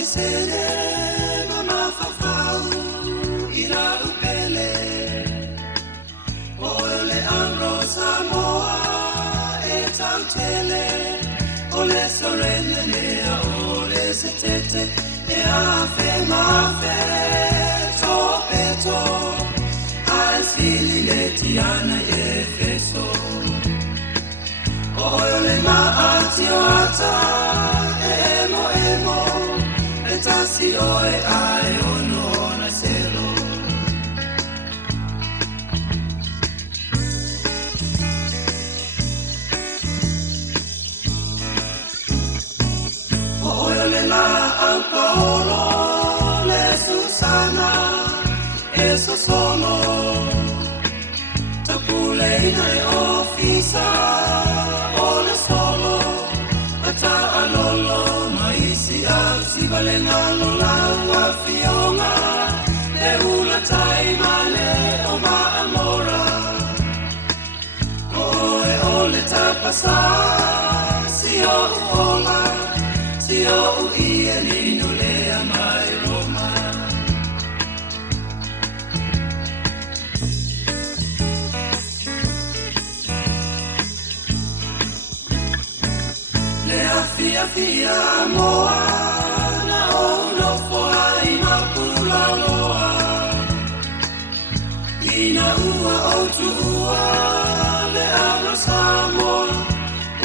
Isele mama fafau ira upele ole angro samoa e tautele ole sorene lea ole setete e afe mafe topeto ai fili letiana e feso ole maati ata emo emo etasi oe ai ono na selo ole la Paolo le Susana eso solo tapule in office ole solo ata alolo maisi al si valenga lola wa fiona le ula tai male o ma amora oe ole tapasa si o ola si o ia ni no le mai Roma Fia moa na ono foai na pula loa Ina ua o tua le ano samoa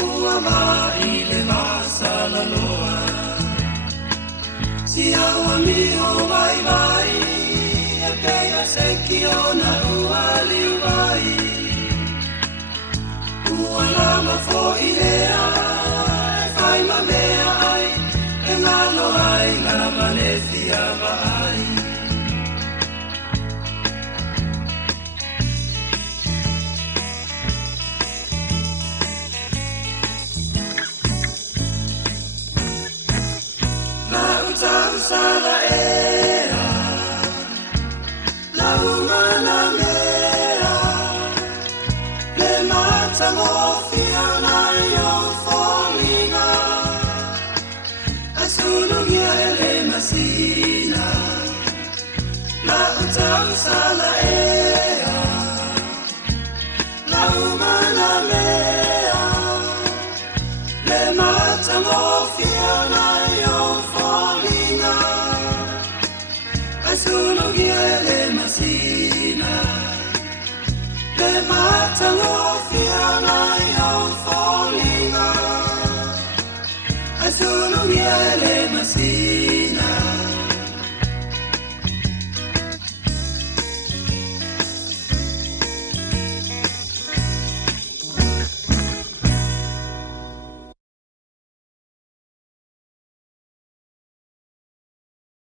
Ua mai le masala loa Si aua miho vai vai E pea seki o na ua liu vai Ua lama fo ilea Ai mamea ai, e ngalo ai, la Valencia vai. La utanza la era, la umana mea, le matano fiana io folina. Sulungia ele masina la utanza la ea la umana mea le matamo fiona io folina Sulungia ele masina le matamo fiona io folina Solo mi ale masi